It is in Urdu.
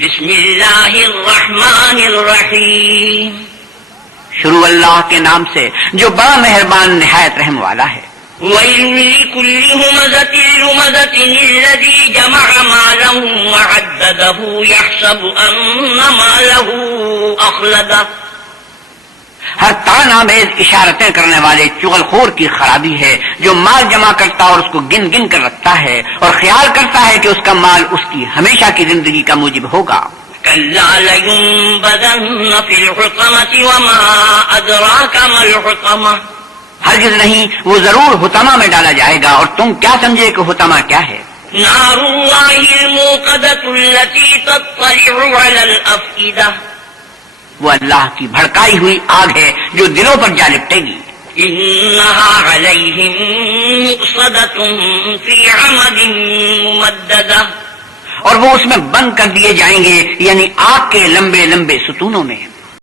بسم اللہ الرحمن الرحیم، شروع اللہ کے نام سے جو بڑا مہربان نہایت رحم والا ہے۔ وَيْلٌ لِّكُلِّ ہُمَزَةٍ لُّمَزَةٍ الَّذِي جَمَعَ مَالًا وَعَدَّدَهُ يَحْسَبُ أَنَّ مَالَهُ أَخْلَدَهُ۔ ہر تان آمیز اشارتیں کرنے والے چغل خور کی خرابی ہے جو مال جمع کرتا اور اس کو گن گن کر رکھتا ہے اور خیال کرتا ہے کہ اس کا مال اس کی ہمیشہ کی زندگی کا موجب ہوگا۔ كَلَّا لَيُنبَذَنَّ فِي الْحُطَمَةِ وَمَا أَدْرَاكَ مَا الْحُطَمَةُ۔ ہرگز نہیں، وہ ضرور حطمہ میں ڈالا جائے گا، اور تم کیا سمجھے کہ حطمہ کیا ہے؟ نار اللہ الموقدۃ التي تطلع على الافئدہ، وہ اللہ کی بھڑکائی ہوئی آگ ہے جو دلوں پر جا لپٹے گی۔ انہا علیہم مؤصدۃ فی عمد ممددہ، اور وہ اس میں بند کر دیے جائیں گے، یعنی آگ کے لمبے لمبے ستونوں میں۔